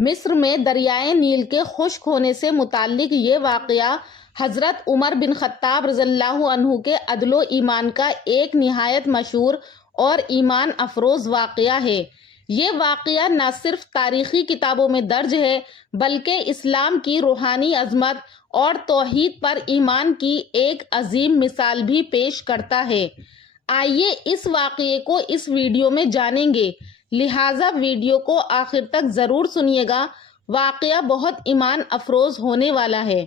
مصر میں دریائے نیل کے خشک ہونے سے متعلق یہ واقعہ حضرت عمر بن خطاب رضی اللہ عنہ کے عدل و ایمان کا ایک نہایت مشہور اور ایمان افروز واقعہ ہے۔ یہ واقعہ نہ صرف تاریخی کتابوں میں درج ہے بلکہ اسلام کی روحانی عظمت اور توحید پر ایمان کی ایک عظیم مثال بھی پیش کرتا ہے۔ آئیے اس واقعے کو اس ویڈیو میں جانیں گے، لہٰذا ویڈیو کو آخر تک ضرور سنیے گا۔ واقعہ بہت ایمان افروز ہونے والا ہے۔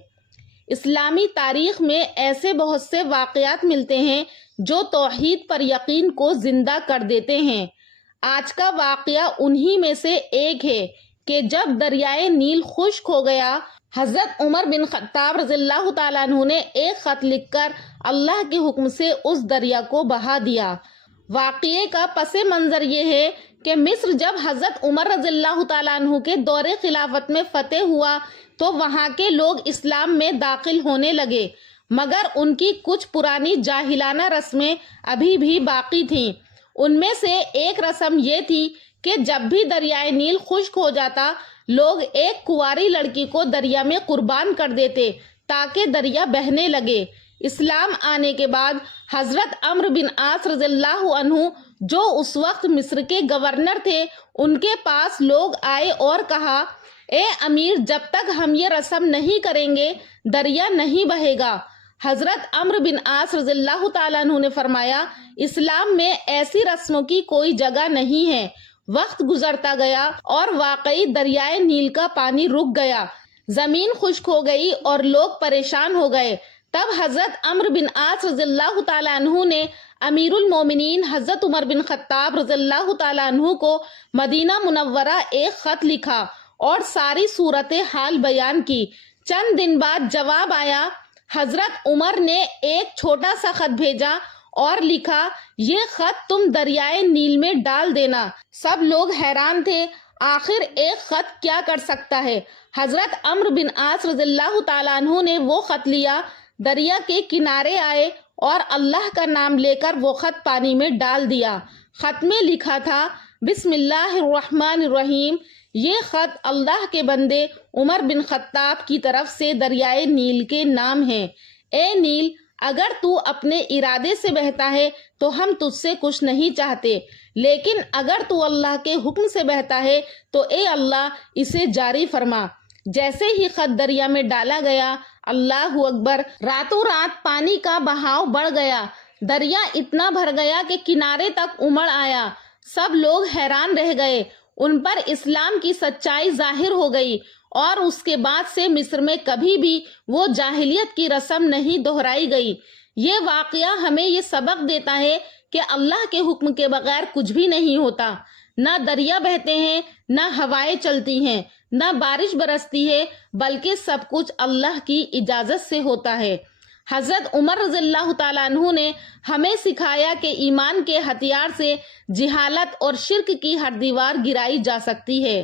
اسلامی تاریخ میں ایسے بہت سے واقعات ملتے ہیں جو توحید پر یقین کو زندہ کر دیتے ہیں۔ آج کا واقعہ انہی میں سے ایک ہے کہ جب دریائے نیل خشک ہو گیا، حضرت عمر بن خطاب رضی اللہ تعالیٰ عنہ نے ایک خط لکھ کر اللہ کے حکم سے اس دریا کو بہا دیا۔ واقعے کا پس منظر یہ ہے کہ مصر جب حضرت عمر رضی اللہ تعالیٰ عنہ کے دور خلافت میں فتح ہوا تو وہاں کے لوگ اسلام میں داخل ہونے لگے، مگر ان کی کچھ پرانی جاہلانہ رسمیں ابھی بھی باقی تھیں۔ ان میں سے ایک رسم یہ تھی کہ جب بھی دریائے نیل خشک ہو جاتا، لوگ ایک کنواری لڑکی کو دریا میں قربان کر دیتے تاکہ دریا بہنے لگے۔ اسلام آنے کے بعد حضرت عمرو بن عاص رضی اللہ عنہ جو اس وقت مصر کے گورنر تھے، ان کے پاس لوگ آئے اور کہا، اے امیر، جب تک ہم یہ رسم نہیں کریں گے دریا نہیں بہے گا۔ حضرت عمرو بن عاص رضی اللہ تعالیٰ عنہ نے فرمایا، اسلام میں ایسی رسموں کی کوئی جگہ نہیں ہے۔ وقت گزرتا گیا اور واقعی دریائے نیل کا پانی رک گیا، زمین خشک ہو گئی اور لوگ پریشان ہو گئے۔ تب حضرت عمرو بن عاص رضی اللہ تعالیٰ عنہ نے امیر المومنین حضرت عمر بن خطاب رضی اللہ تعالیٰ عنہ کو مدینہ منورہ ایک خط لکھا اور ساری صورتحال بیان کی۔ چند دن بعد جواب آیا۔ حضرت عمر نے ایک چھوٹا سا خط بھیجا اور لکھا، یہ خط تم دریائے نیل میں ڈال دینا۔ سب لوگ حیران تھے، آخر ایک خط کیا کر سکتا ہے؟ حضرت عمرو بن عاص رضی اللہ تعالیٰ عنہ نے وہ خط لیا، دریا کے کنارے آئے اور اللہ کا نام لے کر وہ خط پانی میں ڈال دیا۔ خط میں لکھا تھا، بسم اللہ الرحمن الرحیم۔ یہ خط اللہ کے بندے عمر بن خطاب کی طرف سے دریائے نیل کے نام ہے۔ اے نیل، اگر تو اپنے ارادے سے بہتا ہے تو ہم تجھ سے کچھ نہیں چاہتے، لیکن اگر تو اللہ کے حکم سے بہتا ہے تو اے اللہ اسے جاری فرما۔ جیسے ہی خط دریا میں ڈالا گیا، اللہ اکبر، راتوں رات پانی کا بہاؤ بڑھ گیا، دریا اتنا بھر گیا کہ کنارے تک امڑ آیا۔ سب لوگ حیران رہ گئے، ان پر اسلام کی سچائی ظاہر ہو گئی، اور اس کے بعد سے مصر میں کبھی بھی وہ جاہلیت کی رسم نہیں دہرائی گئی۔ یہ واقعہ ہمیں یہ سبق دیتا ہے کہ اللہ کے حکم کے بغیر کچھ بھی نہیں ہوتا۔ نہ دریا بہتے ہیں، نہ ہوائیں چلتی ہیں، نہ بارش برستی ہے، بلکہ سب کچھ اللہ کی اجازت سے ہوتا ہے۔ حضرت عمر رضی اللہ تعالیٰ عنہ نے ہمیں سکھایا کہ ایمان کے ہتھیار سے جہالت اور شرک کی ہر دیوار گرائی جا سکتی ہے۔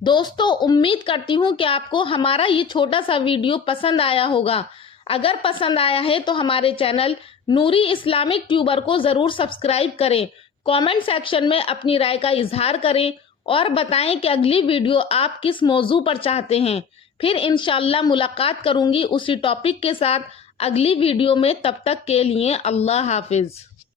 دوستو، امید کرتی ہوں کہ آپ کو ہمارا یہ چھوٹا سا ویڈیو پسند آیا ہوگا۔ اگر پسند آیا ہے تو ہمارے چینل نوری اسلامک ٹیوبر کو ضرور سبسکرائب کریں، کامنٹ سیکشن میں اپنی رائے کا اظہار کریں اور بتائیں کہ اگلی ویڈیو آپ کس موضوع پر چاہتے ہیں۔ پھر انشاءاللہ ملاقات کروں گی اسی ٹاپک کے ساتھ اگلی ویڈیو میں۔ تب تک کے لیے اللہ حافظ۔